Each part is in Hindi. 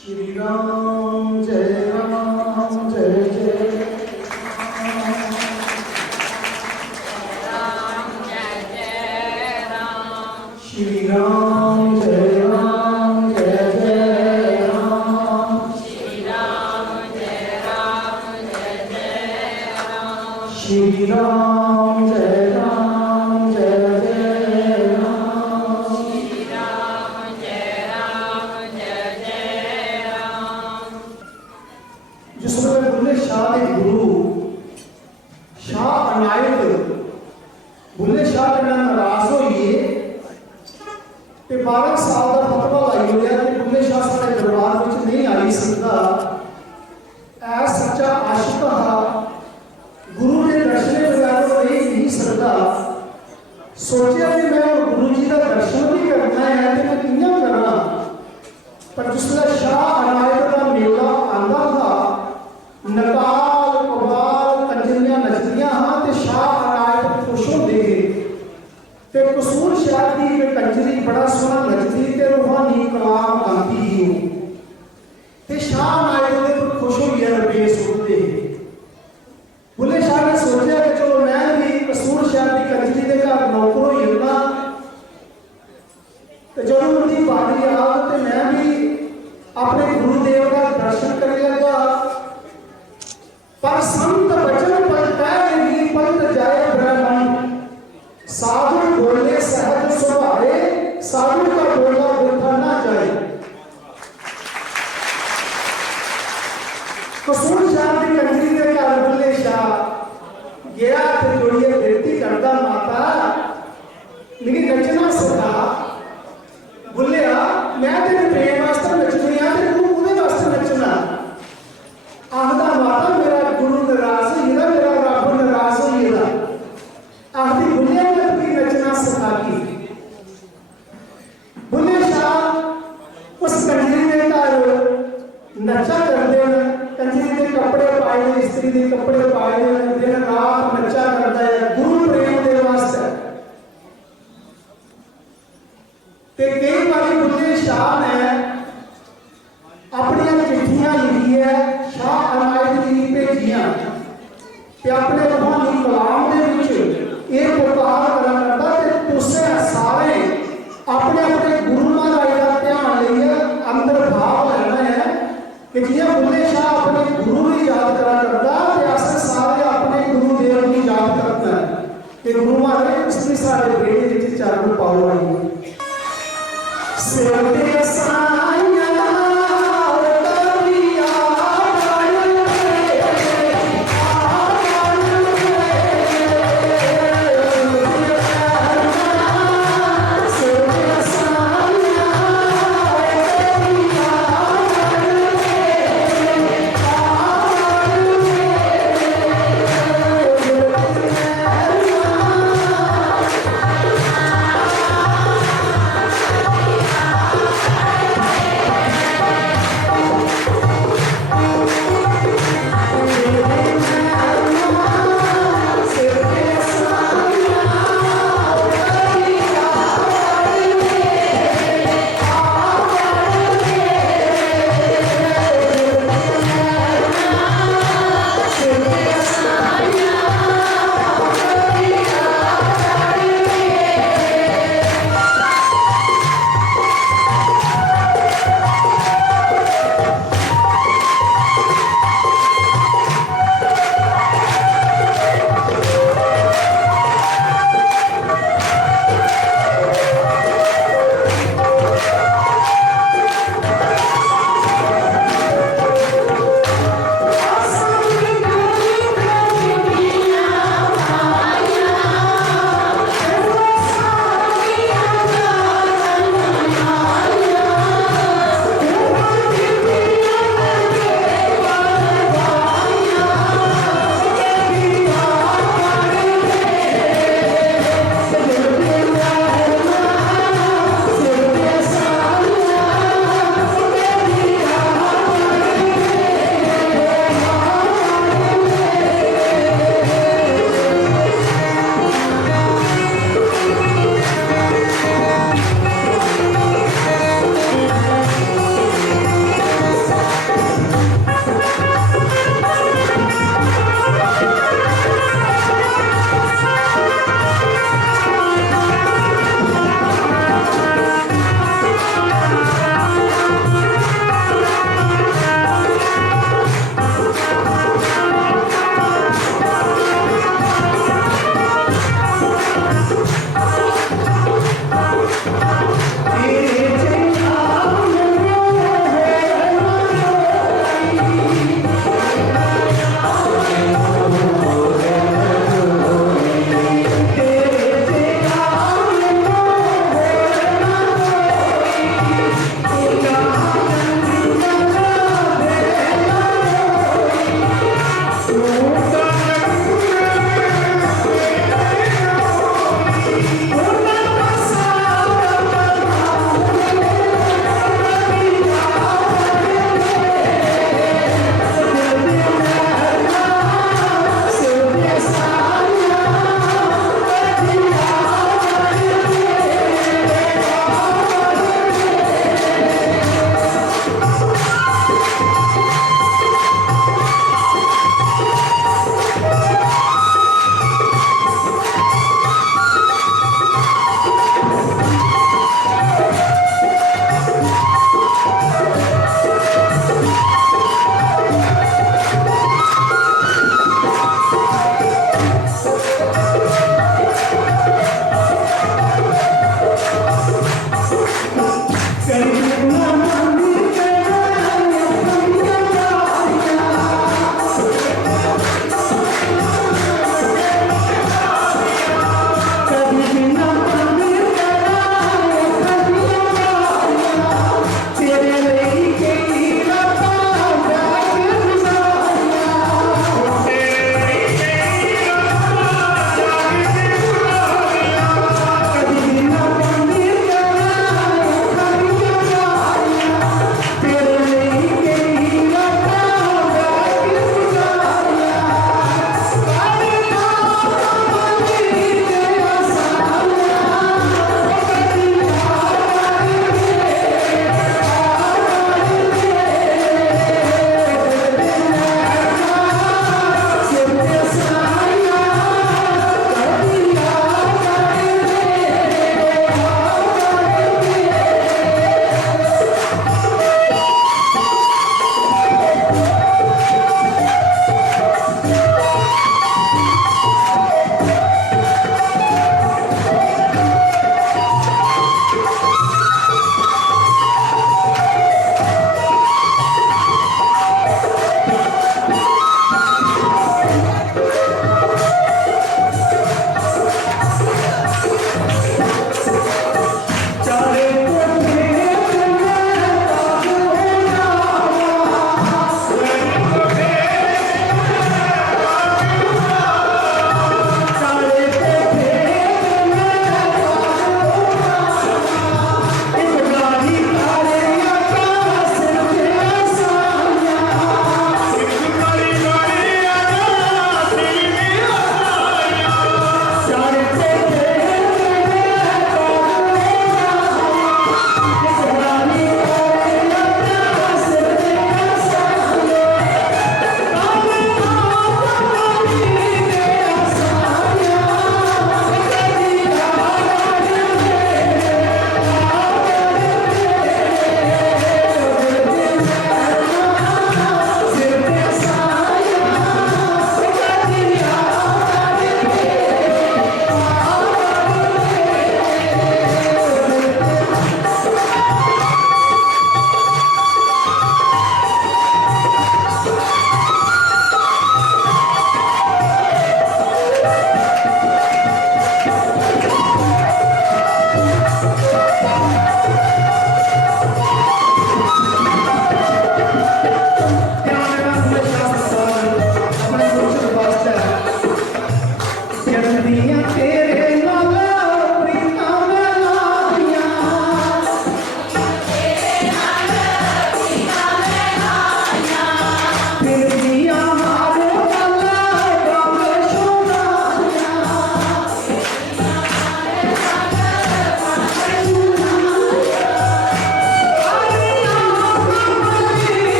श्री राम जय जय राम जय राम। श्री राम जय राम जय राम। श्री राम जय राम जय राम। श्री राम जय राम जय राम। श्री राम जय राम जय राम। जिस समय बुल्ले शाह के गुरु शाह अनायत बुल्ले शाह के नाल नाराज होइए ते 12 साल का फतवा लाई होया कि बुल्ले शाह साडे दरबार विच नहीं आई सकता। ऐ सच्चा आशिक हा, गुरु के दर्शन बगैर नहीं सकता। सोचा कि मैं गुरु जी का दर्शन भी करना है तो मैं कियां करा। पर जिसले शाह अनायत का मेला आंदा था, नकाल कबाल कंजरियां नचदियां हाँ ते शाह अनायत खुश होंदे ते कसूर शहर की कंजरी बड़ा सोहना नचदी ते रूहानी कलाम गांदी ही ते शाह अनायत दे पर खुश होइए रबेस उठदे। बुल्ले शाह ने सोचा कि चलो मैं भी कसूर शहर की कंजरी के घर नौकर हो जाना तो जब उनकी बारी आ तो मैं भी अपने गुरुदेव का दर्शन कर लगा। पर संत वचन पर पैर पंथ जाए ब्रह्मन, साधु बोले सहज स्वभावे, साधु का बोला वृथा ना जाए। कसूर शाह की कंजरी के घर बुल्ले शाह गया तो जोड़िए बेनती करता माता मेरी रचना सुना। बुल्लिया मैं तेरे प्रेम वास्ते नचनी आ ते तू उहदे वास्ते नचना। आखदा माता मेरा गुरु नाराज होइदा, मेरा रब नाराज होइदा। आखदी बुल्लिया मैं तुझे नचना सिखागी। बुल्ले शाह उस कंजरी के घर नचा करते हैं। कंजरी के कपड़े पाए, स्त्री के कपड़े पाए, दिन रात नचा करता है गुरु प्रेम के वास्ते। ते कई बारी बुल्ले शाह ने अपनी चिट्ठियां लिखी है, शाह अनायत जी भेजियां ते अपने रूहानी कलाम दे विच एक पुकार करता ते तुसे सारे अपने अपने गुरु महाराज का ध्यान लइए अंदर भाव लेना है कि जियां बुल्ले शाह अपने गुरु की याद करा करता ते अस सारे अपने गुरुदेव की याद करना है कि गुरु महाराज इसमें सारे बेड़े विच चरण पाओ आई सेवते साया कविया श्री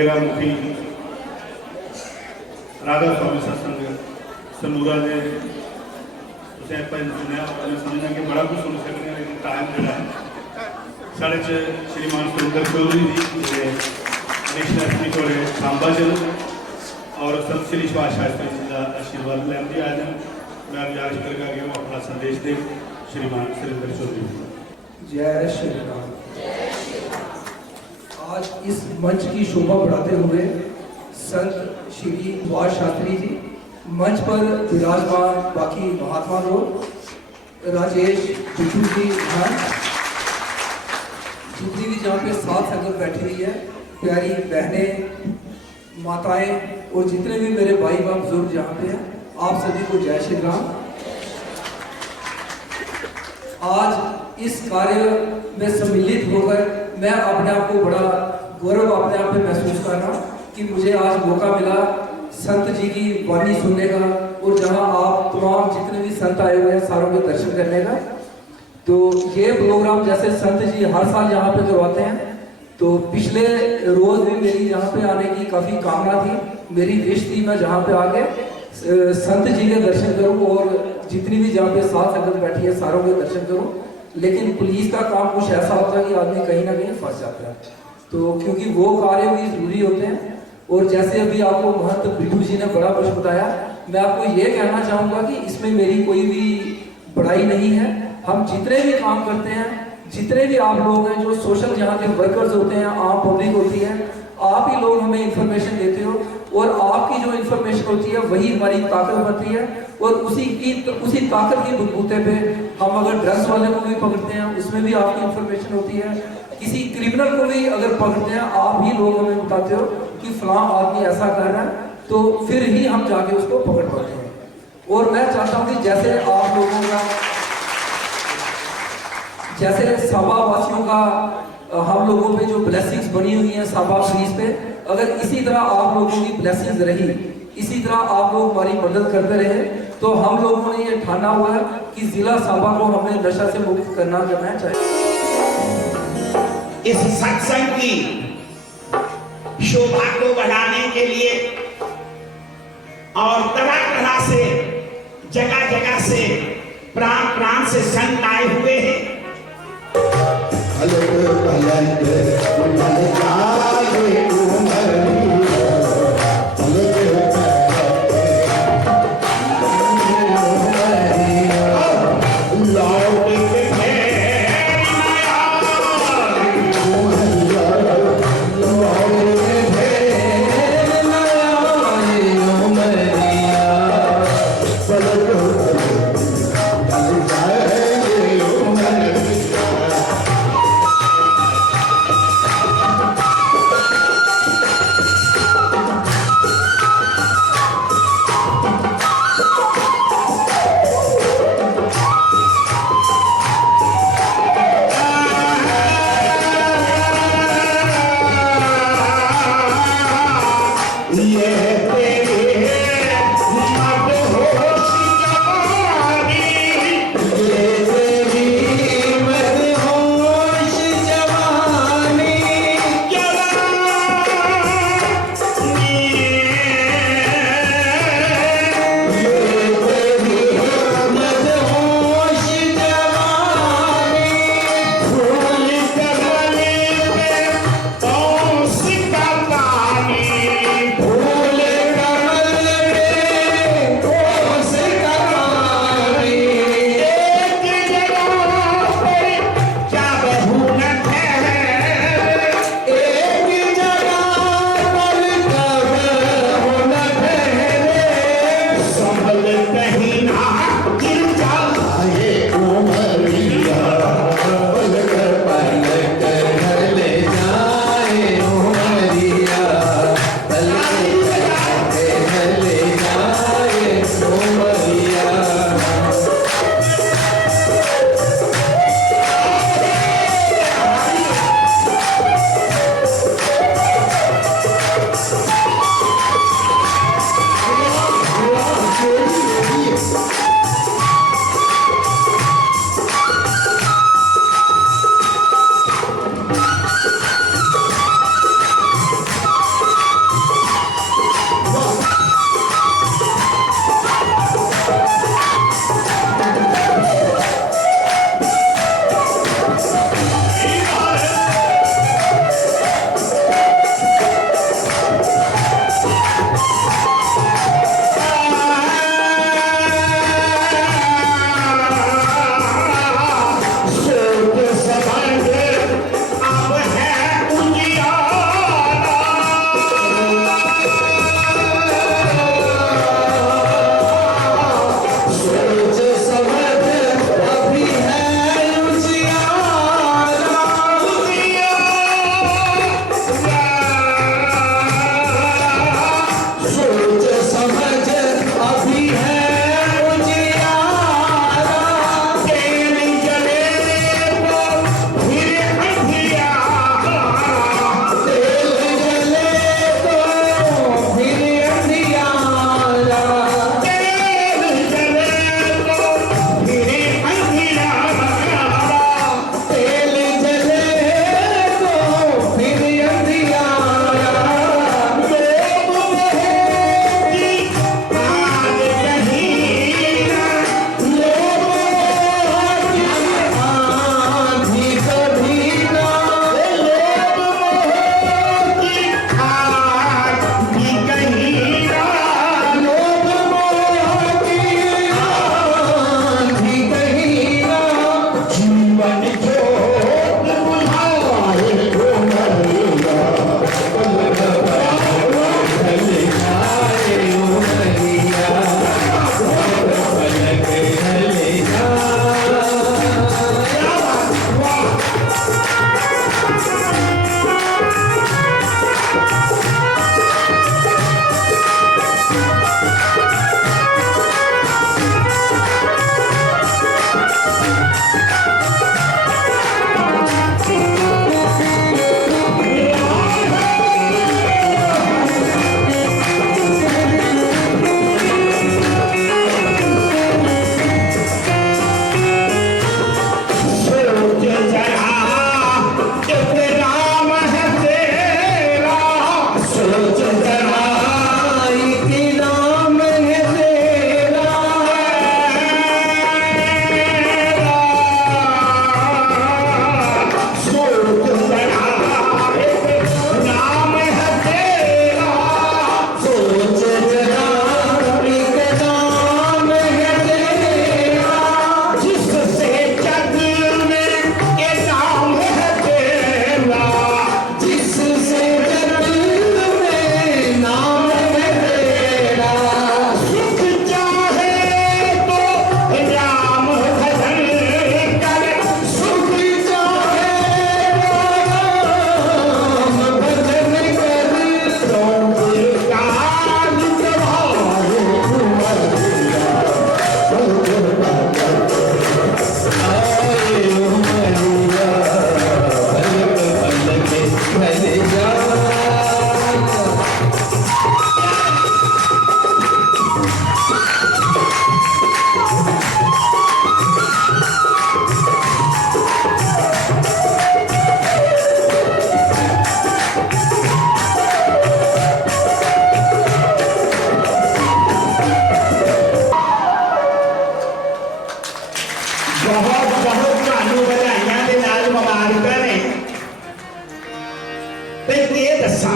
डेरा मुखी राधा स्वामी सत्संग सनूरा ने सुनया समझना कि बड़ा कुछ सुन सकते हैं, लेकिन टाइम जोड़ा है साढ़े श्रीमान सुरेंद्र चौधरी जी एडिशनल एसपी को सांबा जिले और संत श्री सुभाष शास्त्री जी का आशीर्वाद लैन भी आए हैं। मैं गुजारिश करूँगा कि वो अपना संदेश दें। श्रीमान सुरेंद्र चौधरी जी। जय श्री राम। आज इस मंच की शोभा बढ़ाते हुए संत श्री सुभाष शास्त्री जी मंच पर विराजमान, बाकी महात्मा लोग, राजेश बिट्टू जी, जितनी भी जहाँ पे साथ संगत बैठी हुई है, प्यारी बहनें, माताएं और जितने भी मेरे भाई बहन बुजुर्ग जहाँ पे हैं, आप सभी को जय श्री राम। आज इस कार्य में सम्मिलित होकर मैं अपने आप को बड़ा गौरव अपने आप में महसूस कर रहा हूँ कि मुझे आज मौका मिला संत जी की वाणी सुनने का और जहाँ आप तमाम जितने भी संत आए हुए हैं सारों के दर्शन करने का। तो ये प्रोग्राम जैसे संत जी हर साल यहाँ पे करवाते हैं, तो पिछले रोज भी मेरी यहाँ पे आने की काफ़ी कामना थी, मेरी विश थी मैं जहाँ पे आके संत जी के दर्शन करूँ और जितनी भी जहाँ पे साथ संगत बैठी है सारों के दर्शन करूँ। लेकिन पुलिस का काम कुछ ऐसा होता है कि आदमी कहीं ना कहीं फंस जाता है, तो क्योंकि वो कार्य भी जरूरी होते हैं। और जैसे अभी आपको महंत बिट्टू जी ने बड़ा कुछ बताया, मैं आपको ये कहना चाहूँगा कि इसमें मेरी कोई भी बड़ाई नहीं है। हम जितने भी काम करते हैं, जितने भी आप लोग हैं जो सोशल यहाँ के वर्कर्स होते हैं, आम पब्लिक होती है, आप ही लोग हमें इंफॉर्मेशन देते हो और आपकी जो इंफॉर्मेशन होती है वही हमारी ताकत बनती है। और उसी ताकत की बलबूते पे हम अगर ड्रग्स वाले को भी पकड़ते हैं उसमें भी आपकी इंफॉर्मेशन होती है, किसी क्रिमिनल को भी अगर पकड़ते हैं आप ही लोग हमें बताते हो कि फलां आदमी ऐसा कर रहा है, तो फिर ही हम जाके उसको पकड़ पाते हैं। और मैं चाहता हूँ कि जैसे आप लोगों का, जैसे साबा वासियों का हम लोगों पे जो ब्लेसिंग्स बनी हुई हैं साबा ब्रिज पे, अगर इसी तरह आप लोगों की ब्लेसिंग्स रही, इसी तरह आप लोग हमारी मदद करते रहे, तो हम लोगों ने ये ठाना हुआ है कि जिला साबा को हमें नशा से मुक्त करना चाहिए। इस सत्संग की शोभा को बढ़ाने के लिए और तरह तरह से जगह जगह से प्राण प्राण से संत आए हुए हैं।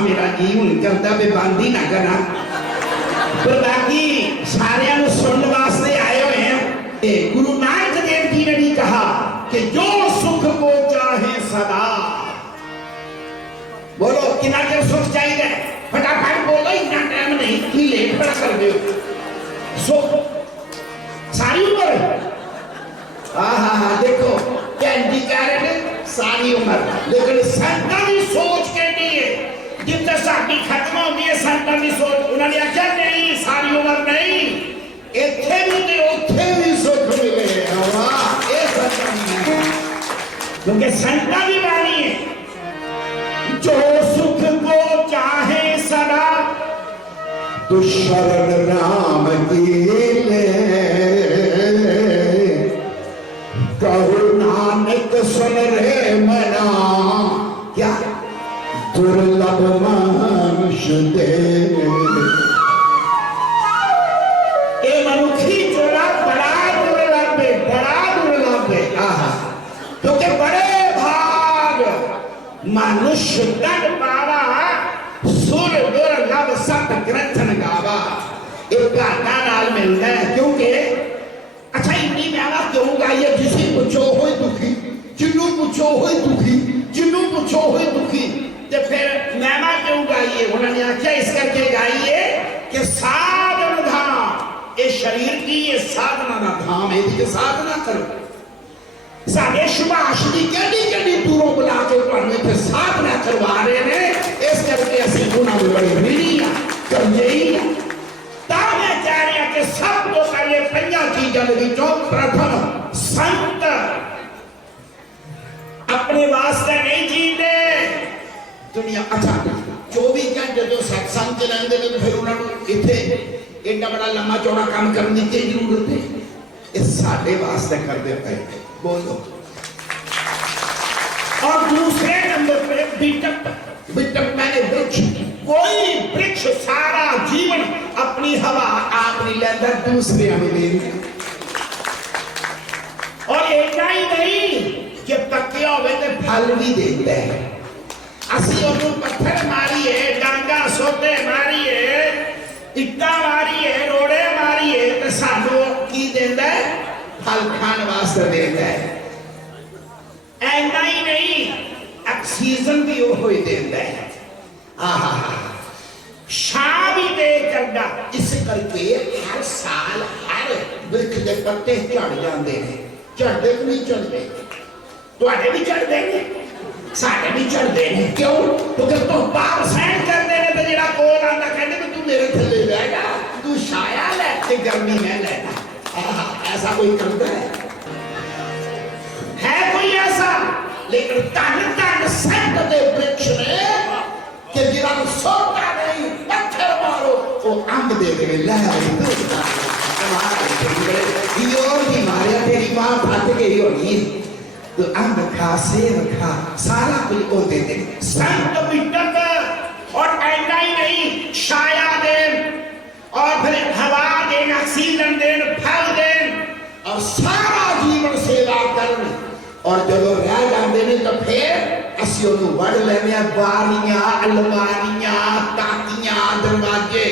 मेरा जी हुण करदा वे बंद ही ना करा। पर बाकी सारियां नु सुनने वास्ते आए हुए हैं। गुरु नानक देव जी ने भी कहा कि जो सुख को चाहे सदा, बोलो कितना देर सुख चाहिए, फटाफट बोलो, इतना टाइम नहीं कि लेट पड़ा कर दो। सुख सारी उम्र, हाँ देखो कैंडी कह रहे हैं सारी उम्र, लेकिन संतां की सोच कहती है जिथे साडी खत्म होती है संतां की सोच, उन्होंने आख्या नहीं सारी उम्र नहीं, इत्थे भी ते उत्थे भी सुख मिले। क्योंकि संतां की बाणी है, जो सुख को चाहे सदा तो शरण राम की ले, कहु नानक सुन रे मना, क्या दुर्लभ मानुष दे। ये मनुखी जोड़ा बड़ा दुर्लभ है, बड़ा दुर्लभ है। क्योंकि बड़े भाग मनुष्य तन पावा, सुर दुर्लभ सत ग्रंथन गावा, एक घाटा नाल मिलता है। क्योंकि अच्छा इतनी मैवा क्यों गाई है, जिसे पूछो होए दुखी, जिन्नू पूछो होए दुखी, जिन्नू पूछो होए दुखी, तो फिर मैवा क्यों गाई है? उन्होंने आख्या इस करके गाई है कि साधन धाम, ये शरीर की ये साधना ना धाम है, इसकी साधना करो। साढ़े सुभाष जी केडी दूरों बुला के फिर साधना करवा रहे हैं, इस करके असं उन्होंने बड़ी ऋणी कर यही मैं कह रहा कि सब तो पहले पंजा चीजों विचों प्रथम संत अपने वास्ते नहीं जीते दुनिया। अच्छा 24 घंटे जो सत्संग च रहिंदे ने फिर उन्होंने इत्थे एडा बड़ा लम्मा चौड़ा काम करने की जरूरत है? इस साडे वास्ते करदे पए। बोलो। और दूसरे नंबर पे बिटक, बिटक मैंने वृक्ष, कोई वृक्ष सारा जीवन अपनी हवा आप नहीं लेता, दूसरे हमें ले। और इतना ही नहीं कि पक्के होवे ते फल भी देता है। असी ओनू पत्थर मारिए, डांगा सोते मारिए, इट्टा मारिए, रोड़े मारिए, तो सानू की देता है? फल खान वास्ते देता है। ऐना ही नहीं, ऑक्सीजन भी वो ही देता है। शाह भी दे करना, इस करके हर साल हर वृक्ष के पत्ते झड़ जाते हैं। झड़ते कि नहीं झड़ते? तुहाडे भी झड़ देंगे, साडे भी झड़ देंगे। क्यों? क्योंकि तो पाप सहन करते हैं तो जेड़ा कोल आंदा कहते कि तू मेरे थल्ले बैठ जा, तू छाया ले ते गर्मी में लेना। ऐसा कोई करता है कोई ऐसा? लेकिन धन धन संत दे वृक्ष ने कि जिरा सोता नहीं पत्थर मारो वो अंब दे के ला भी मारिया तेरी मां फट गई होनी तो अंब खा सेब खा सारा कुछ वो देते संत बिटक। और ऐसा ही नहीं, छाया देन और फिर हवा देन, ऑक्सीजन देन, फल देन और सारा जीवन सेवा करन। और जब रह जाते हैं तो फिर असी उन्हें वड़ लेने बारियां, अलमारियां, ताकियां, दरवाजे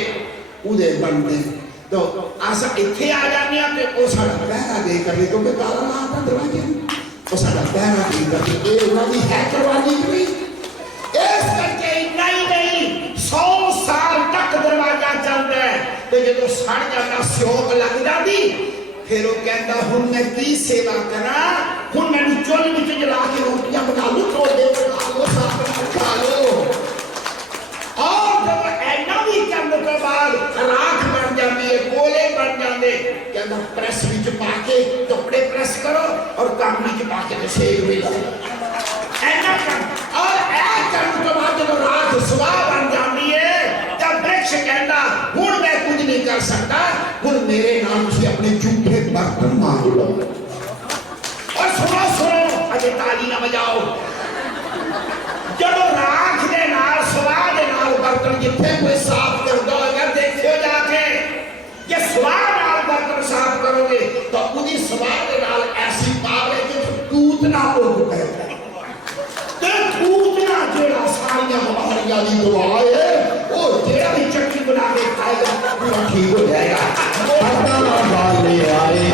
उदे बनते। तो असा इत्थे आ जाने तो वो साडा पहरा दे करके, क्योंकि ताला लाता दरवाजे वो साडा पहरा दे करके ये उन्होंने है करवानी नहीं। इस करके इतना ही नहीं, 100 साल तक दरवाजा चलता है। तो जो सड़ जाता स्योक लग जाती, फिर वो कहता हुण मैं की सेवा करा, हुण मैनू चुल्ह विच जला के रोटियां बना लो, ढोले बना लो, साग खा लो। और जब ऐना भी करने के बाद राख बन जाती है, कोले बन जाते, कहता प्रेस विच पा के कपड़े प्रेस करो और काम विच पा के सेक भी लो। ऐना कर और ऐ करने के बाद जब राख सुबह बन जाती है तब वृक्ष कहता हुण मैं कुछ नहीं कर सकता, हुण मेरे नाम से अपने झूठे बर्तन मांग लो। और सुनो सुनो, अजे ताली ना बजाओ। जब राख दे नाल सुबह दे नाल बर्तन जिथे कोई साफ कर दो, अगर देखियो जाके ये सुबह नाल बर्तन साफ करोगे तो उदी सुबह दे नाल ऐसी पावे कि तूत ना उग पैदा। ते तूत ना जेड़ा सारियां हमारी मालिया की दुआ है वो तेरा भी चटनी बना के खाएगा पूरा ठीक हो जाएगा पता वाले आए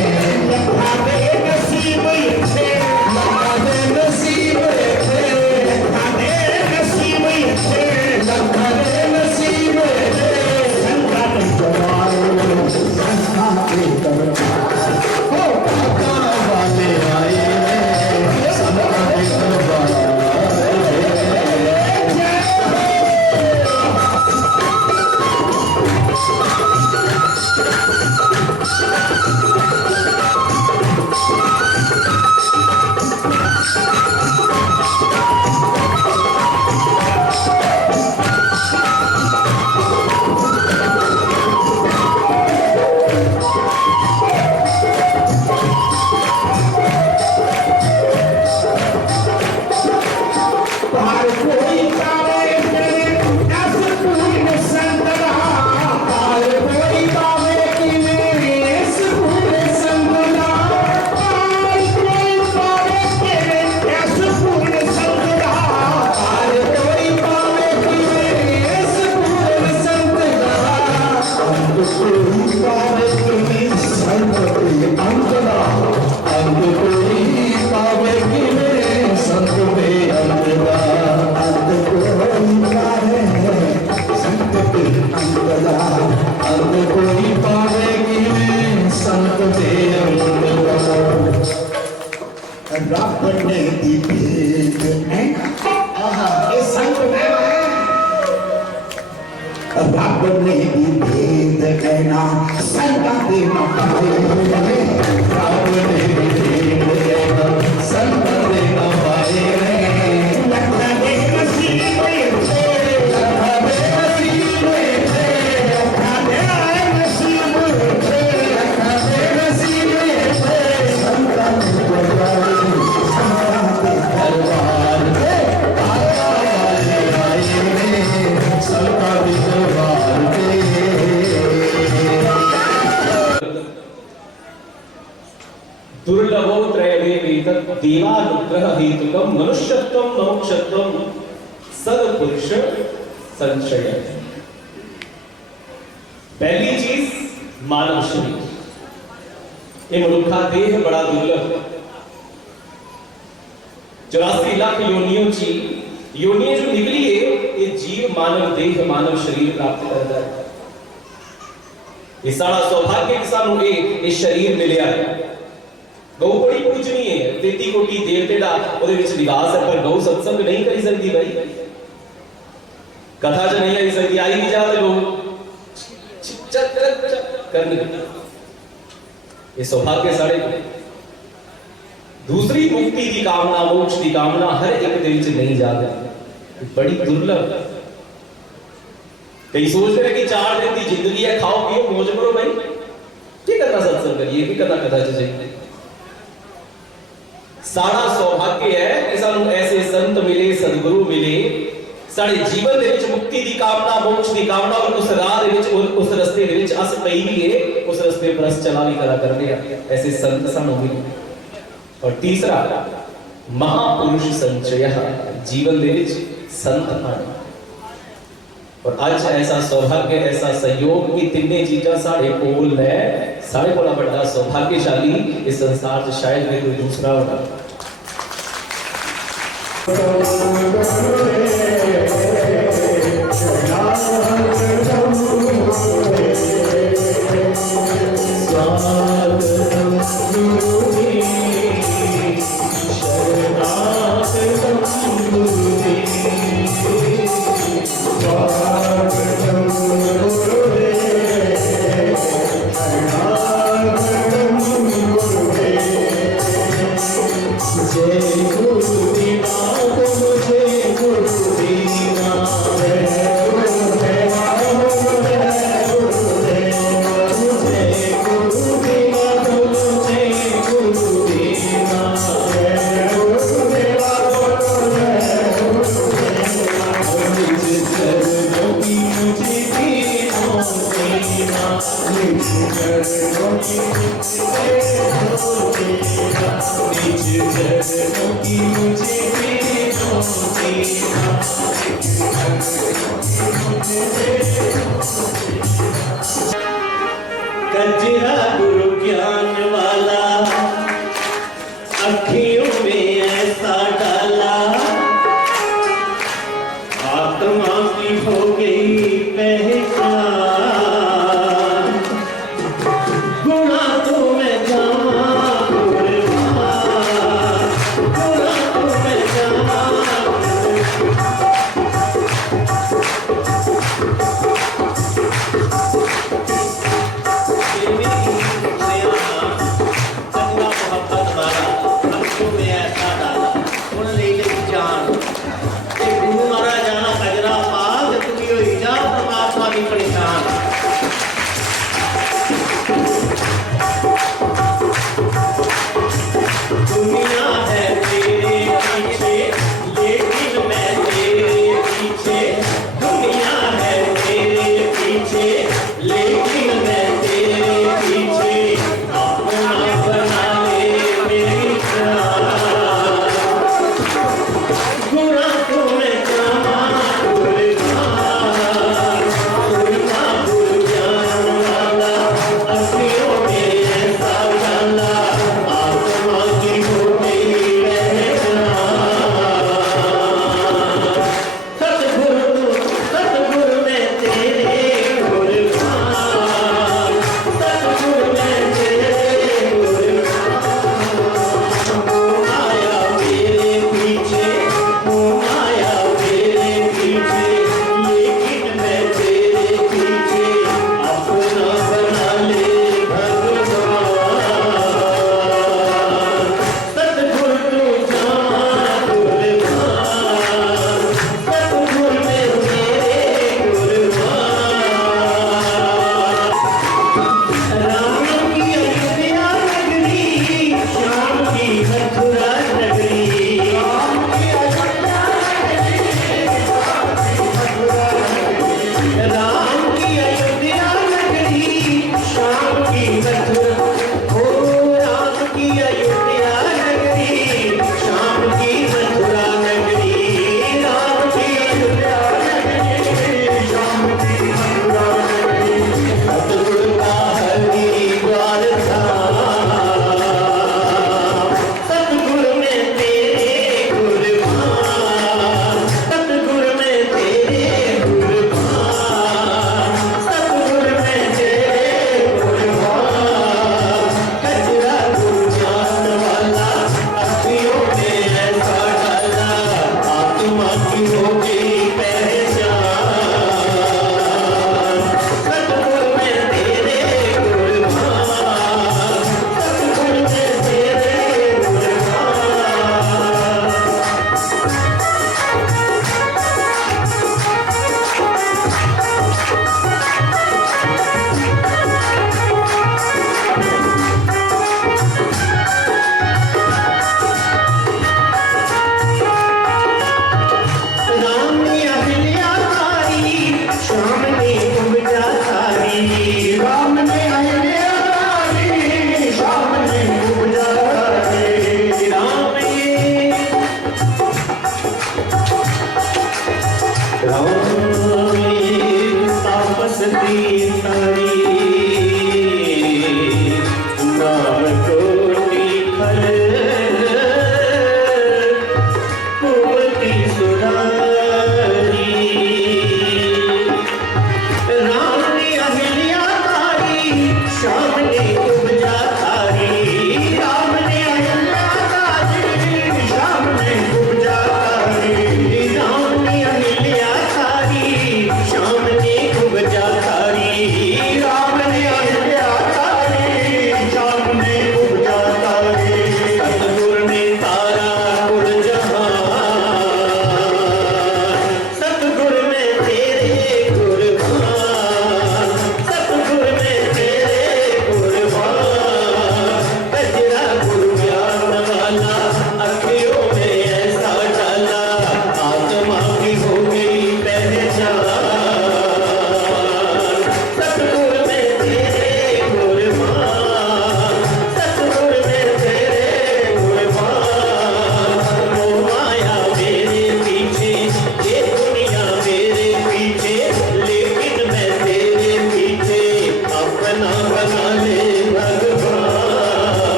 खाने नसीब से खाने नसीब से खाने नसीब से खाने नसीब से संगत जवान संगत दरबार हो पता वाले आए संगत दरबार रब ने दी भेद है ये संत में रब ने दी भेद है ना संत न पाए रब ने दी भेद है ना संत न पाए लखने नसीब से लखने नसीब से लखने नसीब से लखने नसीब से संत दरबार में आया आए सरकार दरबार दुर्लभो त्रयदेवेतत् देवानुग्रह हेतुकं मनुष्यत्वं मोक्षत्वं सदपुरुष संचय। पहली चीज मानव शरीर ये मनुखा देह बड़ा दुर्लभ 84 लाख योनियों की योनियां जो निकली है ये जीव मानव देह मानव शरीर प्राप्त करता है। ये सारा सौभाग्य के सानू ये शरीर मिलिया है। गौ बड़ी पूजनीय है 33 कोटि देवते दा ओदे विच निवास है पर गौ सत्संग नहीं करी सकती भाई कथा च नहीं आई सकती आई भी जाते लोग करने ये सौभाग्य साढ़े दूसरी मुक्ति की कामना मोक्ष की कामना हर एक दे विच नहीं जाती बड़ी दुर्लभ। कई सोचते हैं कि 4 दिन की जिंदगी है खाओ पियो मौज करो भाई की करना सत्संग करिए की करना कथा च जाइए। सारा सौभाग्य है कि सानू ऐसे संत मिले सदगुरु मिले सारे जीवन दे विच मुक्ति दी कामना मोक्ष दी कामना और उस राह दे विच उस रास्ते दे विच अस पई भी है उस रास्ते पर अस चला भी करा करने ऐसे संत सानू मिले। और तीसरा महापुरुष संचय जीवन दे विच संत आने और आज ऐसा सौभाग्य ऐसा सहयोग की तिन्ने चीजा साढ़े कोल है साढ़े कोला बड़ा सौभाग्यशाली इस संसार च शायद में कोई दूसरा होगा। मुझे कजरा गुरु ज्ञान वाला अखियों में ऐसा डाला आत्मा की हो गई पहचान गुना तो मैं जावा कुर्बान गुना तो मैं जावा कुर्बान।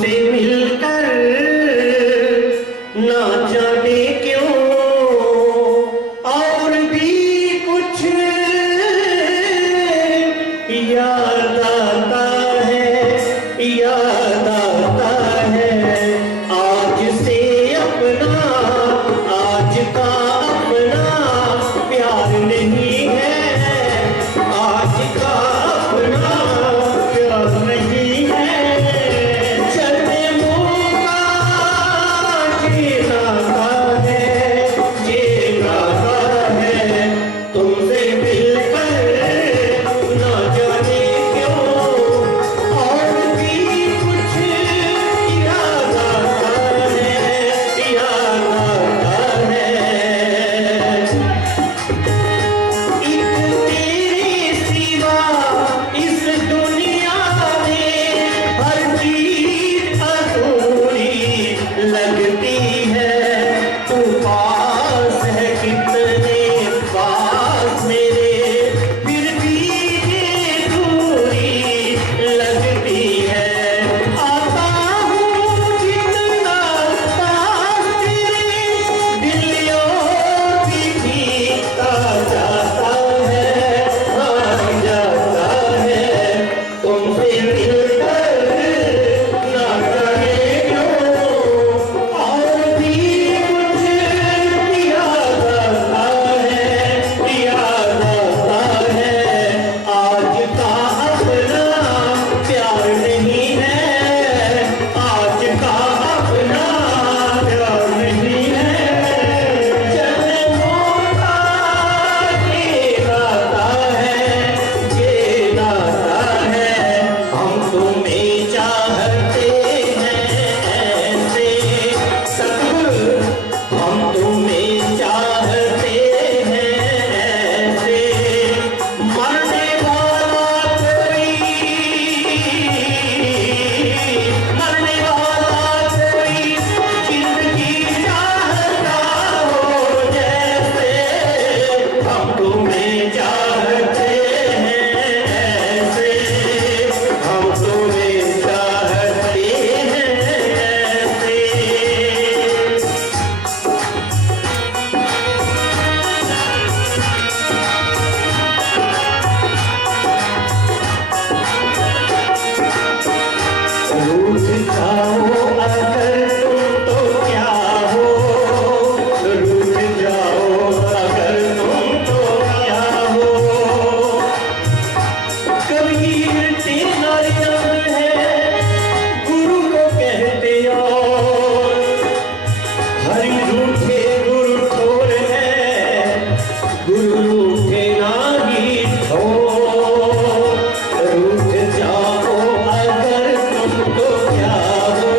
तुमसे मिलकर ना जाने क्यों और भी कुछ याद आता है आज से अपना आज का अपना प्यार नहीं है आज का अपना प्यार नहीं है चलने मुका जीना है तुमसे मिलकर ना जाने क्यों और भी कुछ याद आता है एक तेरे सिवा इस दुनिया में हर चीज अधूरी लगती है तू पास है कितने पास मेरे फिर भी ये दूरी लगती है आता हूँ जितना पास तेरे दिल और भी भीगता जाता है तुमसे मिलकर ना जाने क्यों और भी कुछ याद आता है आज का अपना प्यार नहीं है आज का अपना प्यार नहीं है चलने मोटा ये नाता है हम तुम्हें चाहते हैं ऐसे सतगुरु हम तुम्हें चाहते हैं ऐसे मरने वाला कोई जिंदगी चाहता हो जैसे हम तुम्हें चाहते हैं ऐसे हम तुम्हें चाहते हैं ऐसे रूठ जाओ अगर तुम तो क्या हो रूठ जाओ अगर तुम तो क्या हो कबीर तेरा रंग है गुरु को कहते और हरि रूठे गुरु ठोर है गुरु रूठे नाही ठोर रूठ जाओ अगर तुम तो क्या हो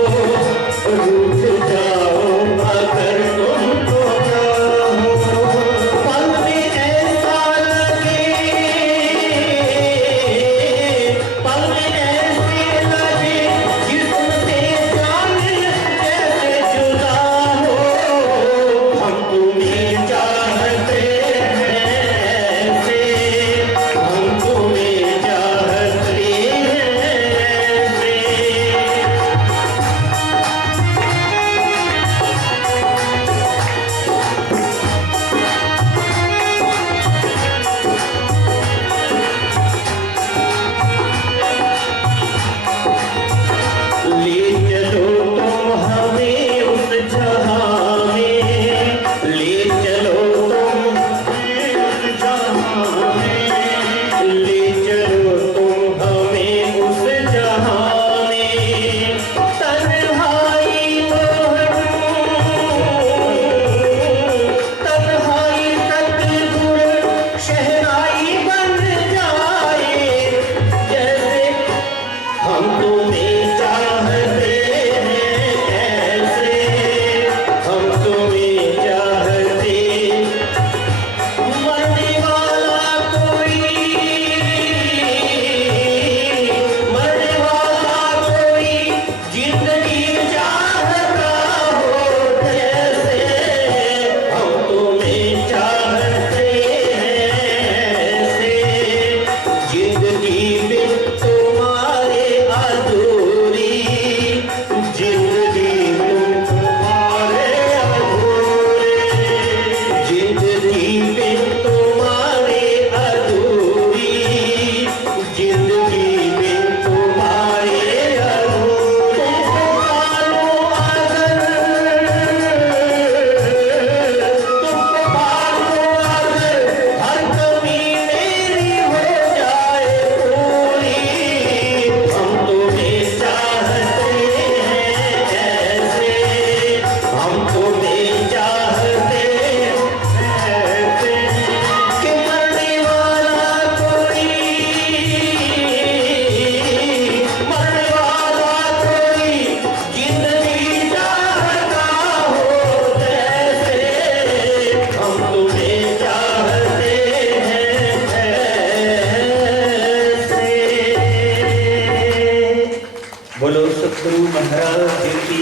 महाराज जी की।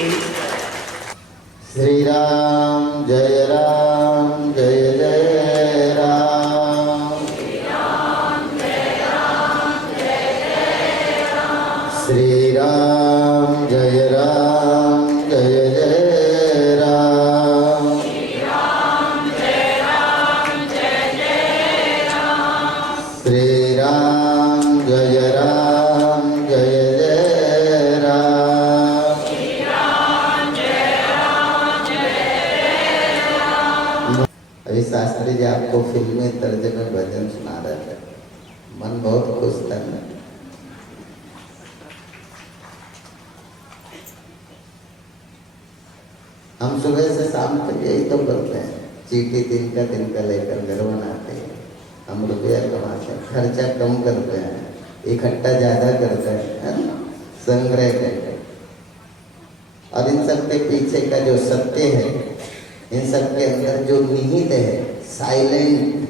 श्री राम जय राम जय जय राम। श्री राम जय राम जय जय राम। श्री राम जय राम जय जय राम। श्री राम जय राम जय जय राम। श्री राम जय राम जय जय राम। अभी शास्त्री जी आपको फिल्मी तर्ज में भजन सुना रहे थे, मन बहुत खुश था ना। हम सुबह से शाम तक यही तो करते हैं, चीटी दिन का लेकर घर बनाते हैं, हम रुपया कमाते हैं, खर्चा कम करते हैं, इकट्ठा ज्यादा करते हैं, है ना, संग्रह करते हैं। और इन सब के पीछे का जो सत्य है, इन सब के अंदर जो निहित है, साइलेंट,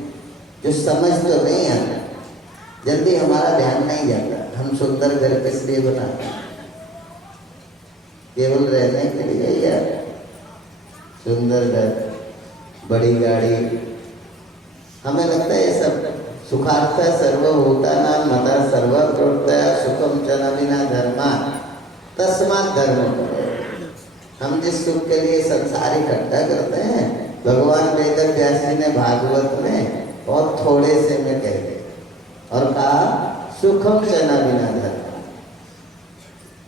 जो समझ तो नहीं आता, जल्दी हमारा ध्यान नहीं जाता। हम सुंदर घर किस लिए बनाते हैं? केवल रहने के लिए या सुंदर घर, बड़ी गाड़ी? हमें लगता है ये सब सुखार्थ सर्वभूतानां मता सर्वप्रवृत्तया सुखम च न विना धर्मा तस्मात् धर्म करो। हम जिस सुख के लिए संसार इकट्ठा करते हैं, भगवान वेद व्यास जी ने भागवत में बहुत थोड़े से में कह दिया और कहा सुखम च न विना धर्म।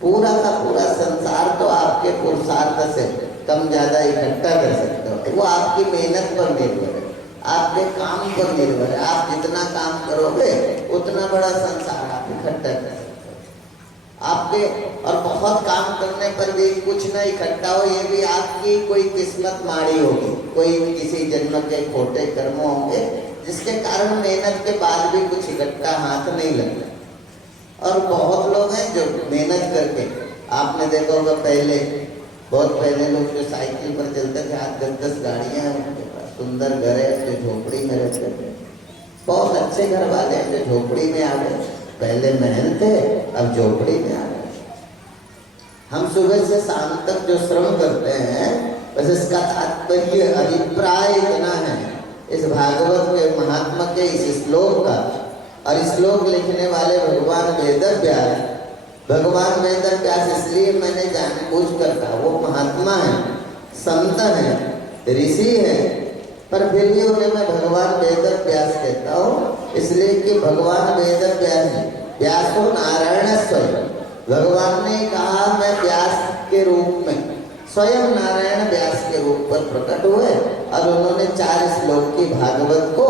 पूरा का पूरा संसार तो आपके पुरुषार्थ से कम ज्यादा इकट्ठा कर सकते हो, वो आपकी मेहनत पर निर्भर है, आपके काम पर निर्भर है। आप जितना काम करोगे उतना बड़ा संसार आप इकट्ठा कर सकते हो। आपके और बहुत काम करने पर भी कुछ न इकट्ठा हो, ये भी आपकी कोई किस्मत माड़ी होगी, कोई किसी जन्म के खोटे कर्म होंगे जिसके कारण मेहनत के बाद भी कुछ इकट्ठा हाथ नहीं लगता। और बहुत लोग हैं जो मेहनत करके, आपने देखा होगा पहले, बहुत पहले लोग जो साइकिल पर चलते थे, आज 10-10 गाड़ियां हैं उनके पास, सुंदर घर है, जो झोपड़ी में रहते थे, बहुत अच्छे घर वाले हैं जो झोपड़ी में आ गए, पहले महल थे अब झोपड़ी में आ गए। हम सुबह से शाम तक जो श्रम करते हैं, बस इसका तात्पर्य अभिप्राय इतना है इस भागवत के महात्मा के इस श्लोक का। और श्लोक लिखने वाले भगवान वेदव्यास, भगवान वेदव्यास इसलिए मैंने जानबूझ कर कहा, वो महात्मा है, संत है, ऋषि है, पर फिर भी उन्हें मैं भगवान वेदव्यास कहता हूँ, इसलिए कि भगवान वेदव्यास व्यासो नारायण स्वयं, भगवान ने कहा मैं व्यास के रूप में स्वयं नारायण व्यास के रूप पर प्रकट हुए और उन्होंने 4 श्लोक की भागवत को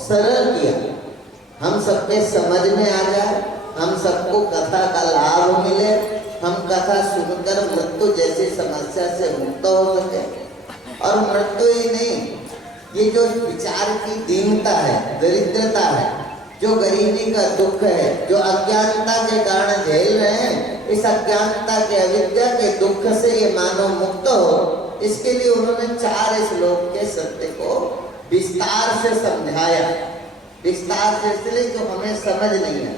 सरल किया, हम सबके समझ में आ जाए, हम सबको कथा का लाभ मिले, हम कथा सुनकर मृत्यु जैसी समस्या से मुक्त हो सके। और मृत्यु ही नहीं, ये जो विचार की दीनता है, दरिद्रता है, जो गरीबी का दुख है, जो अज्ञानता के कारण झेल रहे हैं, इस अज्ञानता के अविद्या के दुख से ये मानव मुक्त हो, इसके लिए उन्होंने 4 श्लोक के सत्य को विस्तार से समझाया। विस्तार से इसलिए जो हमें समझ नहीं है,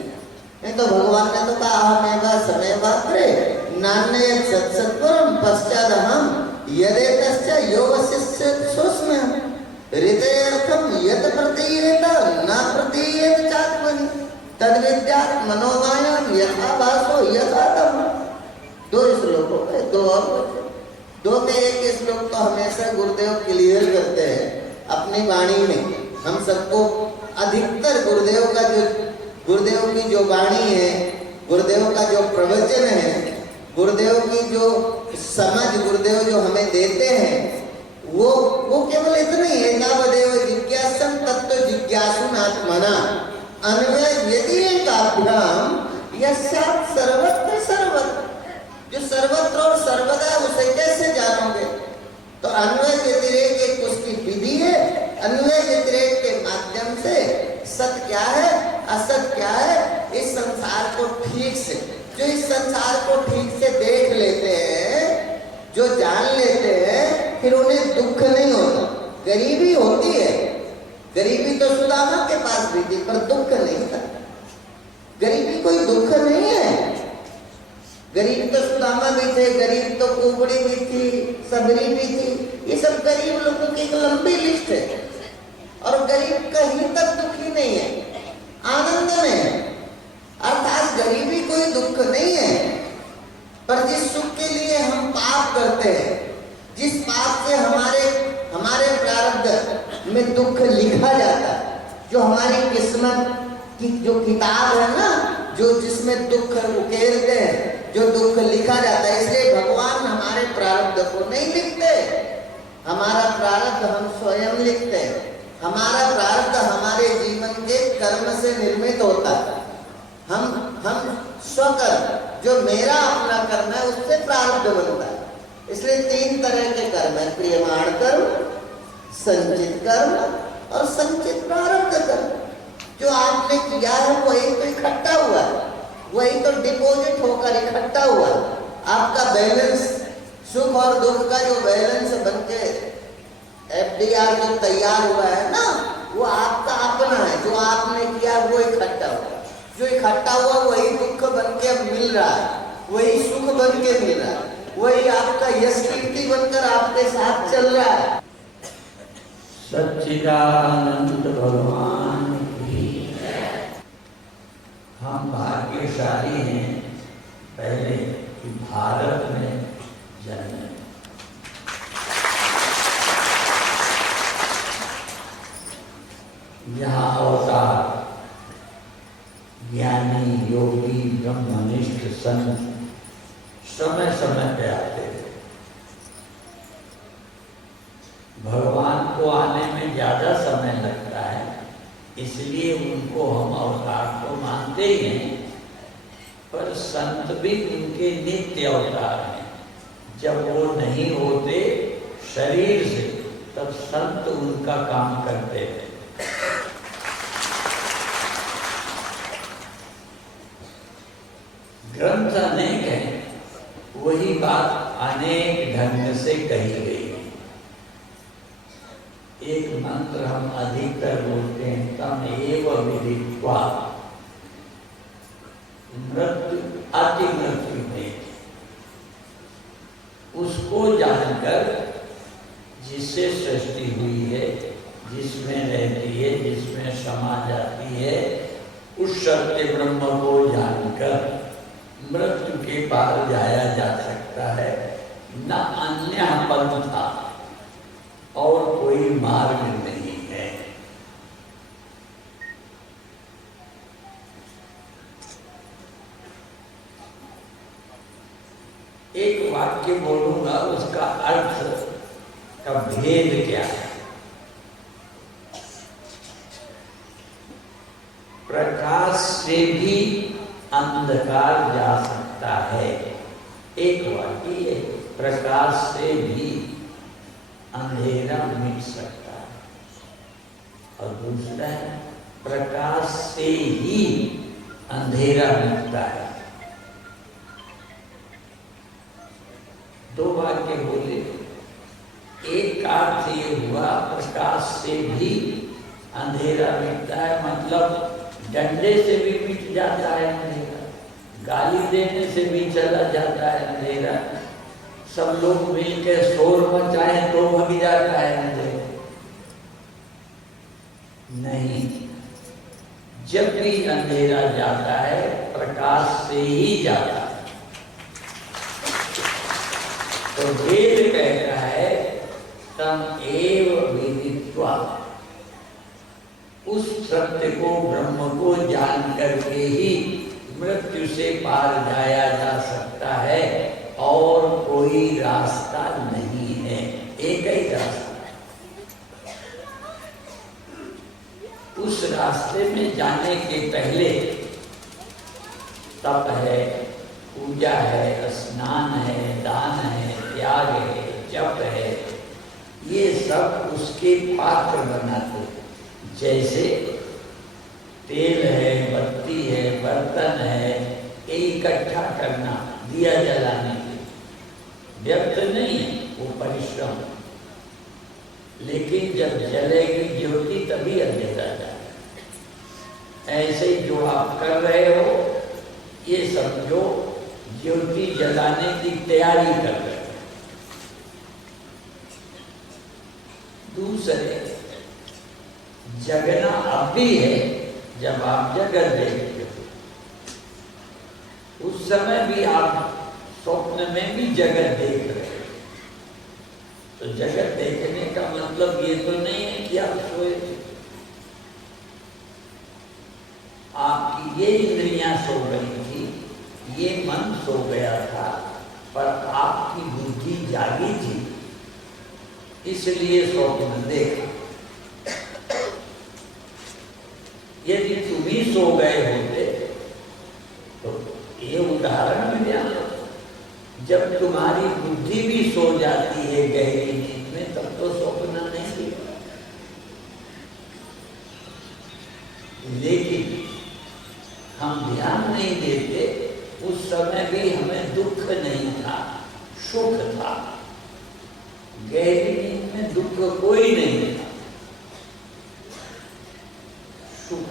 नहीं तो भगवान ने तो कहा अहमेवा समेवा प्रे नान्य सत्सत्वरम पश्चाद हम यदे तस्य योगस्य सूक्ष्म हृदयर्थम यत प्रतीयेत न प्रतीयेत चात्मनि तद्विद्यात् मनोमायाम यथा भासो यथा तम। 2 श्लोकों में 2 और 2 में एक श्लोक तो हमेशा गुरुदेव क्लियर करते हैं अपनी वाणी में। हम सबको अधिकतर गुरुदेव की जो वाणी है, गुरुदेव का जो प्रवचन है, गुरुदेव की जो समझ गुरुदेव जो हमें देते हैं, वो केवल इतना ही है, नावदेव जिज्ञासम तत्व जिज्ञासुनात्मना अन्वय व्यतिरेकाभ्याम यस्यात् सर्वत्र सर्वत्र। जो सर्वत्र और सर्वदा उसे कैसे जानोगे? तो अन्वय व्यतिरेक एक उसकी विधि है। अन्वय व्यतिरेक के माध्यम से सत्य क्या है, असत क्या है, इस संसार को ठीक से, जो इस संसार को ठीक से देख लेते हैं, जो जान लेते हैं, फिर उन्हें दुख नहीं होता। गरीबी होती है, गरीबी तो सुदामा के पास भी थी, पर दुख नहीं था। गरीबी कोई दुख नहीं है, गरीबी तो सुदामा ब्राह्मण भी थे, गरीब तो कुबड़ी भी थी, सबरी भी थी। ये सब गरीब लोगों की एक लंबी लिस्ट है। और गरीब कहीं तक दुखी नहीं है, आनंद में है। अर्थात गरीबी कोई दुख नहीं है, पर जिस सुख के लिए हम पाप करते हैं, जिस पाप से हमारे प्रारब्ध में दुख लिखा जाता है, जो हमारी किस्मत की जो किताब है ना, जो जिसमें दुख उकेरते हैं, जो दुख लिखा जाता है, इसलिए भगवान हमारे प्रारब्ध को नहीं लिखते। हमारा प्रारब्ध हम स्वयं लिखते हैं। हमारा प्रारब्ध हमारे जीवन के कर्म से निर्मित होता है। हम स्वकर्म, जो मेरा अपना कर्म है, उससे प्रारब्ध बनता है। इसलिए 3 तरह के कर्म है, क्रियमाण कर्म, संचित कर्म और संचित प्रारब्ध कर्म। जो आपने किया है वही तो इकट्ठा हुआ है, वही तो डिपॉजिट होकर इकट्ठा हुआ है। आपका बैलेंस, सुख और दुख का जो बैलेंस बनके FDR जो तैयार हुआ है ना, वो आपका अपना है। जो आपने किया वो इकट्ठा हुआ, जो इकट्ठा हुआ वही दुख बन के अब मिल रहा है, वही सुख बन के मिल रहा है, वही आपका यश कीर्ति बनकर आपके साथ चल रहा है। सच्चिदानंद भगवान की हम भाग्यशाली हैं पहले कि भारत में जन्मे। यहाँ अवतार ज्ञानी, योगी, ब्रह्मनिष्ठ संत समय समय पे आते थे। भगवान को आने में ज्यादा समय लगता है, इसलिए उनको हम अवतार तो मानते ही हैं, पर संत भी उनके नित्य अवतार हैं। जब वो नहीं होते शरीर से, तब संत उनका काम करते थे। ग्रंथ अनेक है, वही बात अनेक ढंग से कही गई है। एक मंत्र हम अधिकतर बोलते हैं, तम एव विदित्वा मृत्यु अति मृत्यु में, उसको जानकर जिससे सृष्टि हुई है, जिसमें रहती है, जिसमें समा जाती है, उस सत्य ब्रह्म को जानकर मृत्यु के पार जाया जा सकता है। न अन्य पंथा और कोई मार्ग नहीं है। एक वाक्य बोलूंगा, उसका अर्थ का भेद क्या है। प्रकाश से भी अंधकार जा सकता है। एक वाक्य है, प्रकाश से भी अंधेरा मिट सकता है। और दूसरा है, प्रकाश से ही अंधेरा मिटता है। दो वाक्य बोले, एक अर्थ ये हुआ प्रकाश से भी अंधेरा मिटता है, मतलब डंडे से भी मिट जाता है अंधेरा, गाली देने से भी चला जाता है अंधेरा, सब लोग मिलकर शोर मचाए तो भग जाता है अंधेरा। नहीं, जब भी अंधेरा जाता है प्रकाश से ही जाता है। तो वेद कहता है तम एव विदित्वा, उस सत्य को, ब्रह्म को जान करके ही मृत्यु से पार जाया जा सकता है, और कोई रास्ता नहीं है, एक ही रास्ता। उस रास्ते में जाने के पहले तप है, पूजा है, स्नान है, दान है, त्याग है, जप है, ये सब उसके पात्र बनाते। जैसे तेल है, बत्ती है, बर्तन है, ये इकट्ठा करना दिया जलाने के व्यर्थ नहीं है, वो परिश्रम। लेकिन जब जलेगी ज्योति तभी अंधेरा जाएगा। ऐसे जो आप कर रहे हो, ये समझो ज्योति जलाने की तैयारी कर रहे हैं। दूसरे, जगना अब भी है। जब आप जगत देखते हो उस समय भी आप स्वप्न में भी जगत देख रहे हो। तो जगत देखने का मतलब ये तो नहीं है कि आप सोए थे। आपकी ये इंद्रियां सो गई थी, ये मन सो गया था, पर आपकी बुद्धि जागी थी, इसलिए स्वप्न देखा। यदि तुम ही सो गए होते तो ये उदाहरण में ध्यान रखो, जब तुम्हारी बुद्धि भी सो जाती है गहरी नींद में, तब तो स्वप्न नहीं दिखता। लेकिन हम ध्यान नहीं देते, उस समय भी हमें दुख नहीं था, सुख था। गहरी नींद में दुख कोई नहीं था, सुख।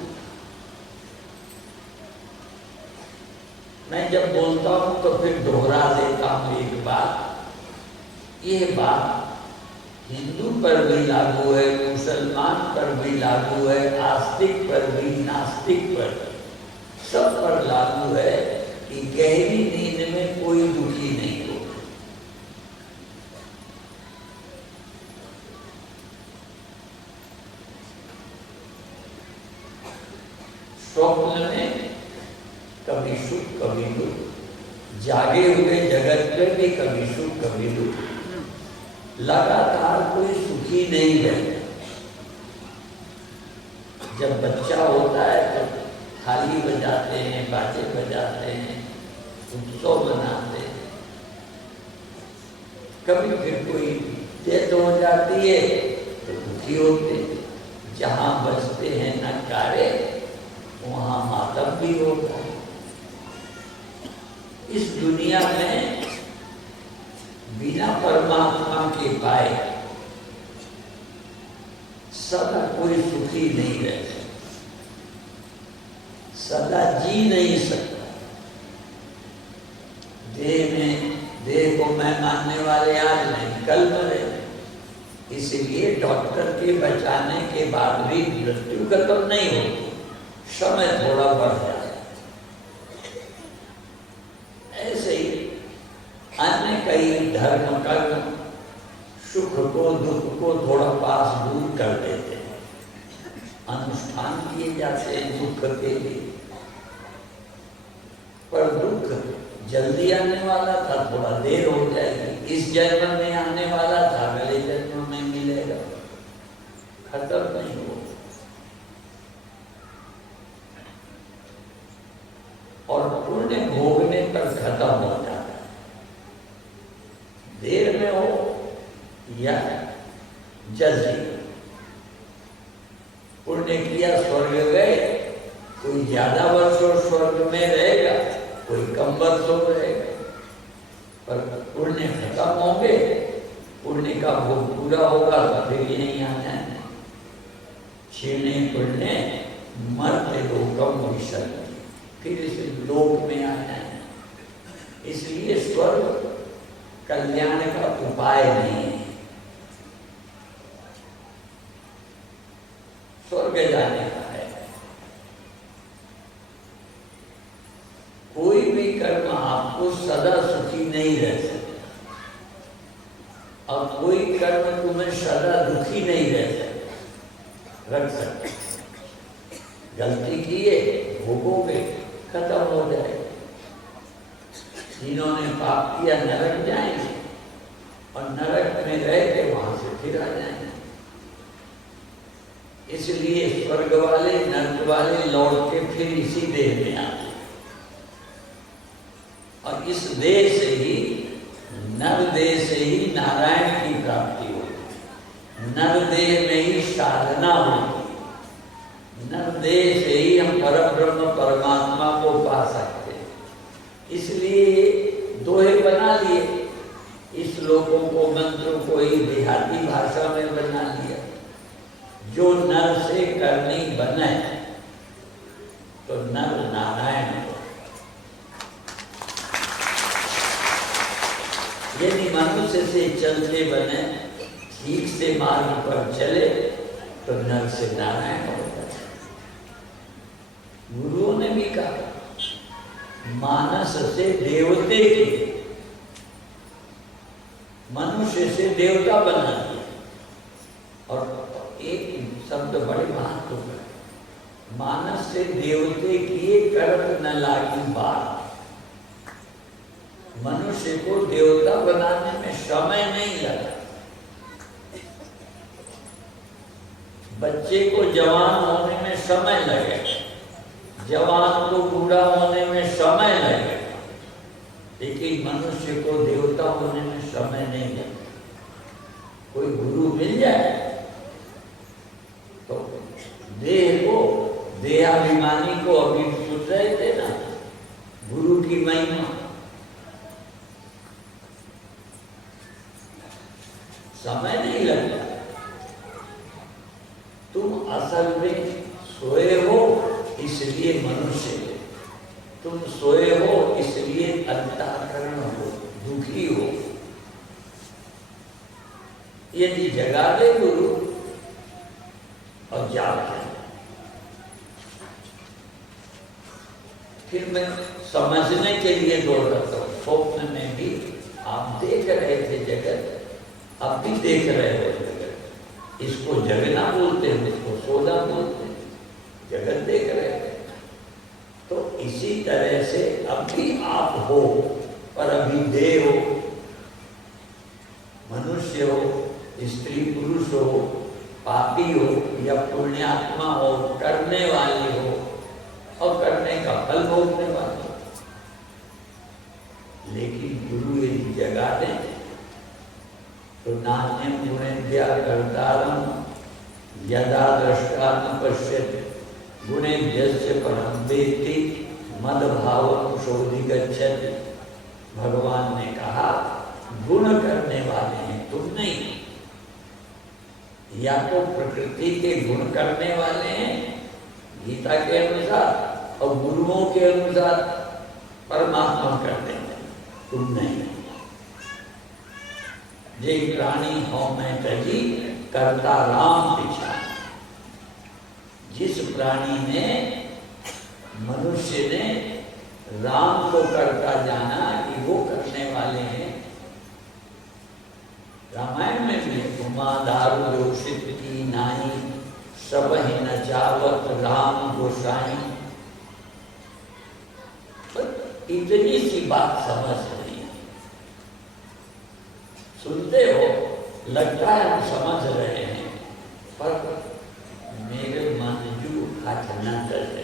मैं जब बोलता हूं तो फिर दोहरा देता हूं एक बात। यह बात हिंदू पर भी लागू है, मुसलमान पर भी लागू है, आस्तिक पर भी, नास्तिक पर, सब पर लागू है कि गहरी नींद में कोई दुखी नहीं हो। स्वप्न में कभी सुख कभी दुख, जागे हुए जगत में भी कभी सुख कभी दुख, लगातार कोई सुखी नहीं रहता। जब बच्चा होता है तो थाली बजाते हैं, बाजे बजाते हैं, उत्सव मनाते हैं। कभी फिर कोई डेथ हो जाती है तो दुखी होते हैं। जहाँ बजते हैं नगाड़े वहाँ मातम भी होता है। इस दुनिया में बिना परमात्मा के पाए सदा कोई सुखी नहीं रहता, सदा जी नहीं सकता। देह को मैं मानने वाले आज नहीं, कल मरे। इसलिए डॉक्टर के बचाने के बाद भी मृत्यु खत्म नहीं होती, समय थोड़ा बढ़ जाए। ऐसे ही अन्य कई धर्म कर्म सुख को दुख को थोड़ा पास दूर कर देते हैं, अनुष्ठान किए जाते हैं दुख के लिए। पर दुख जल्दी आने वाला था, थोड़ा देर हो जाएगी। इस जन्म में आने वाला था, अगले जन्म में मिलेगा, खत्म नहीं हो। और पुण्य भोगने पर खत्म हो जाता है, देर में हो या जल्दी। पुण्य किया स्वर्ग गए, कोई ज्यादा वर्षों स्वर्ग में रहेगा, कोई कम वर्षों रहेगा। पर पुण्य खत्म होंगे, पुण्य का भोग पूरा होगा तो फिर यहीं आना है। क्षीणे पुण्य मर्त्य लोकम विशन्ति, फिर इस लोक में आना है। इसलिए स्वर्ग कल्याण का उपाय नहीं है। स्वर्ग जाने का है। कोई भी कर्म आपको सदा सुखी नहीं रह सकता, और कोई कर्म तुम्हें सदा दुखी नहीं रख सकता। गलती किए भोगोगे, खत्म हो जाएगा। जिन्होंने पाप किया नरक जाएंगे, और नरक में रह के वहां से फिर आ जाएंगे। इसलिए स्वर्ग वाले नरक वाले लौट के फिर इसी देह में आते, और इस देह से ही, नर देह से ही नारायण की प्राप्ति होती, नर देह में ही साधना होती, नर देह से ही हम परब्रह्म परमात्मा को पा सकते हैं। इसलिए दोहे बना लिए, इस लोगों को मंत्रों को ही देहाती भाषा में बना लिया। जो नर से करनी बने तो नर नारायण हो। मनुष्य से चलते बने, ठीक से मार्ग पर चले तो नर से नारायण होता है। गुरुओं ने भी कहा मानस से देवते के, मनुष्य से देवता बना दिया। और एक शब्द बड़े महत्वपूर्ण है, मानस से देवते किए करत न लागी बात। मनुष्य को देवता बनाने में समय नहीं लगा। बच्चे को जवान होने में समय लगेगा, जवान को बूढ़ा होने में समय लगेगा, लेकिन मनुष्य को देवता होने में समय नहीं लगेगा। कोई गुरु मिल जाए तो देह को, देहाभिमानी को, अभी सुन रहे थे ना गुरु की महिमा, समय नहीं लगता। तुम असल में सोए हो इसलिए मनुष्य हो, तुम सोए हो इसलिए अंतःकरण हो, दुखी हो। यदि जगा दे गुरु और जाग जाए, फिर मैं समझने के लिए दौड़ रहा हूँ। स्वप्न में भी आप देख रहे थे जगत, अब भी देख रहे हो जगत। इसको जगना बोलते हैं, इसको सोना बोलते हैं, जगत देख रहे हैं। तो इसी तरह से अब भी आप हो, पर अभी देह हो, मनुष्य हो, स्त्री पुरुष हो, पापी हो या पुण्यात्मा हो, करने वाली हो और करने का फल भोगने वाली हो। लेकिन गुरु यदि जगा दें तो नान्यम गुणेभ्यः कर्तारं यदा दृष्टा न पश्यति गुणेभ्यश्च परं वेत्ति मद्भावं शोधिगच्छति। भगवान ने कहा गुण करने वाले हैं तुम नहीं, या तो प्रकृति के गुण करने वाले हैं गीता के अनुसार, और गुरुओं के अनुसार परमात्मा करते हैं, तुम नहीं। जे प्राणी हो मैं तजी करता राम पीछा। जिस प्राणी ने, मनुष्य ने राम को करता जाना कि वो करने वाले हैं। रामायण में भी उमा दारू जोशित की नाई, सब ही न चावत राम गोसाई। इतनी सी बात समझ नहीं, सुनते हो लगता है हम समझ रहे हैं, पर मेरे मन जो खाचना करते।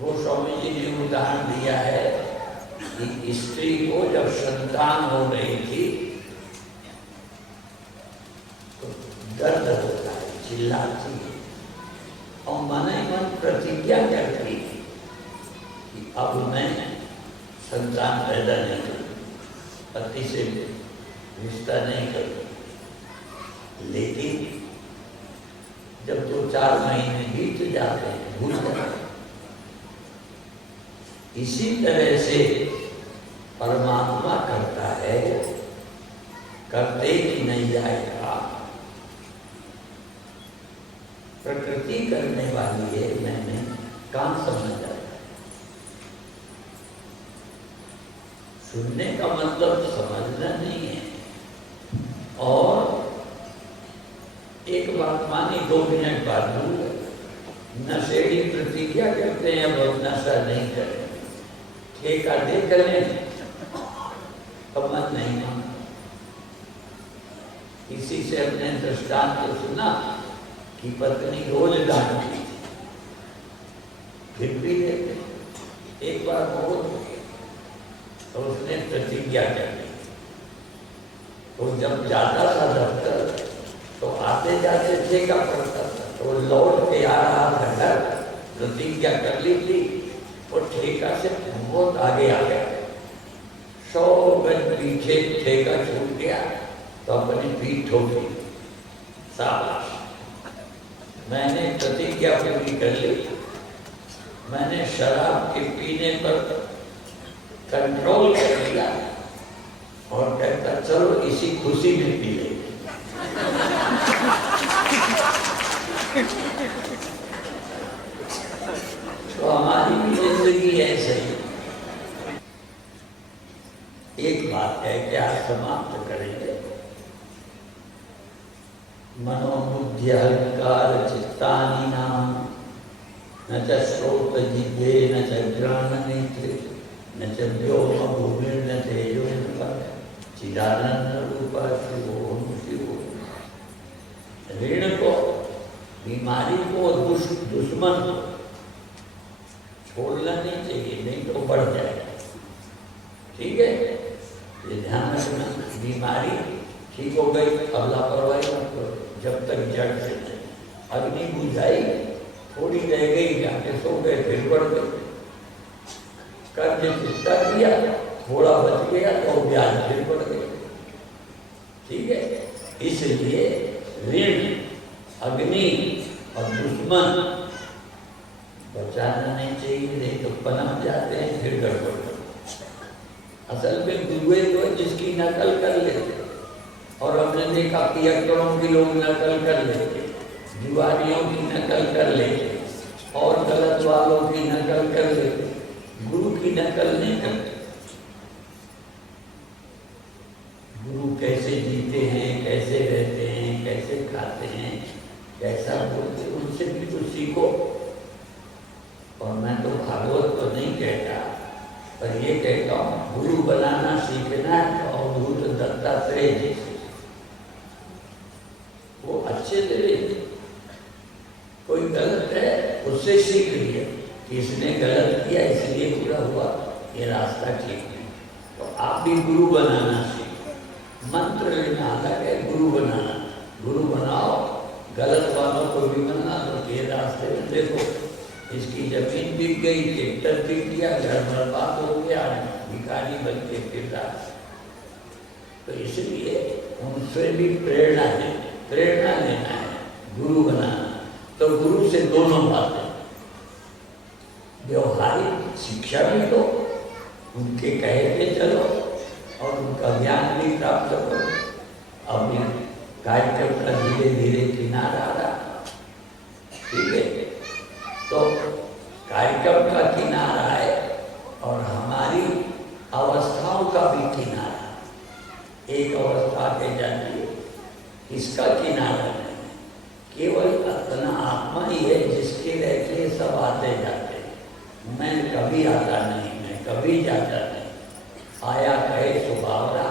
वो स्वामी जी ने उदाहरण दिया है कि स्त्री को जब संतान हो रही थी तो दर्द होता है, चिल्लाती है, और मन ही मन प्रतिज्ञा करती थी कि अब मैं संतान पैदा नहीं करूं, पति से रिश्ता नहीं करूं। लेकिन जब 2-4 महीने बीत जाते हैं, भूल जाते हैं। इसी तरह से परमात्मा करता है, करते ही नहीं जाएगा। प्रकृति करने वाली है, मैंने कहाँ समझ आया। सुनने का मतलब समझना नहीं है। और एक बात मानी, 2 मिनट बाद भूल गए। नशेड़ी प्रतिज्ञा करते हैं अब नशा नहीं करें, ठेका दे करें, अब मन नहीं माना। किसी से अपने दृष्टांत को सुना कि पत्नी रोज डांटती थी, फिर भी देते। एक बार बहुत हो गया तो उसने प्रतिज्ञा कर ली। तो जब जाता था दफ्तर तो आते जाते ठेका पड़ता था, तो लौट के आ रहा था घर, प्रतिज्ञा कर ली थी और ठेका से बहुत आगे आ गया। 100 गज पीछे ठेका छूट गया तो अपनी पीठ ठोकी, शाबाश, मैंने प्रतिज्ञा पूरी कर ली। मैंने शराब के पीने पर कंट्रोल कर लिया और कहता चलो इसी खुशी में पी ले। तो हमारी भी जिंदगी ऐसे ही। एक बात है कि आज समाप्त करेंगे। मनोबुद्धि अहंकार चित्तानि नाम न च श्रोत जिह्वे न च घ्राण नेत्रे न च व्योम भूमि न तेजो चिदानंद रूप शिवोहम शिवोहम। ऋण को, बीमारी को, दुश्मन को छोड़ना नहीं चाहिए, नहीं तो बढ़ जाएगा। ठीक है, ये ध्यान रखना। बीमारी ठीक हो गई, अब लापरवाही मत करो जब तक जड़ से नहीं। अग्नि बुझाई, थोड़ी रह गई, जाके सो गए, फिर बढ़ गए। कर्ज चिंता किया, थोड़ा बच गया तो ब्याज फिर बढ़ गए। ठीक है, इसलिए ऋण, अग्नि और दुश्मन बचाना नहीं चाहिए, नहीं तो पनप जाते हैं, फिर गड़बड़। असल में गुरुए तो जिसकी नकल कर लेते, और हमने देखा कि अकड़ों के लोग नकल कर लेते, जुआरियों की नकल कर लेते, और गलत वालों की नकल कर लेते, गुरु की नकल नहीं करते। गुरु कैसे जीते हैं, कैसे रहते हैं, कैसे खाते हैं, कैसा बोलते, उनसे भी कुछ सीखो। और मैं तो भागवत तो नहीं कहता, पर ये कहता हूँ गुरु बनाना सीखना है। और गुरु तो दत्तात्रेय जी, वो अच्छे तेरे, कोई गलत है उससे सीख लिया कि इसने गलत किया इसलिए पूरा हुआ, ये रास्ता ठीक नहीं। तो आप भी गुरु बनाना सीखो। मंत्र लेना अलग है, गुरु बनाना। गुरु बनाओ, गलत वालों को भी बना दो। ये रास्ते में देखो, इसकी जमीन बिक गई, ट्रैक्टर बिक गया, घर बर्बाद हो गया, भिखारी बन के फिर रहा। तो इसलिए उनसे भी प्रेरणा लेना है, गुरु बनाना। तो गुरु से दोनों बातें, व्यवहारिक शिक्षा भी दो, उनके कहे के चलो, और उनका ज्ञान भी प्राप्त करो। अब कार्यक्रम का धीरे धीरे किनारा आ रहा। ठीक है, तो कार्यक्रम का किनारा है और हमारी अवस्थाओं का भी किनारा। एक अवस्था के जाती, इसका किनारा नहीं, केवल अपना आत्मा ही है जिसके रहते सब आते जाते हैं। मैं कभी आता नहीं, मैं कभी जाता नहीं। आया कहे सो बावरा,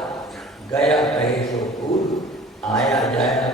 गया कहे सो फूल, आया जाया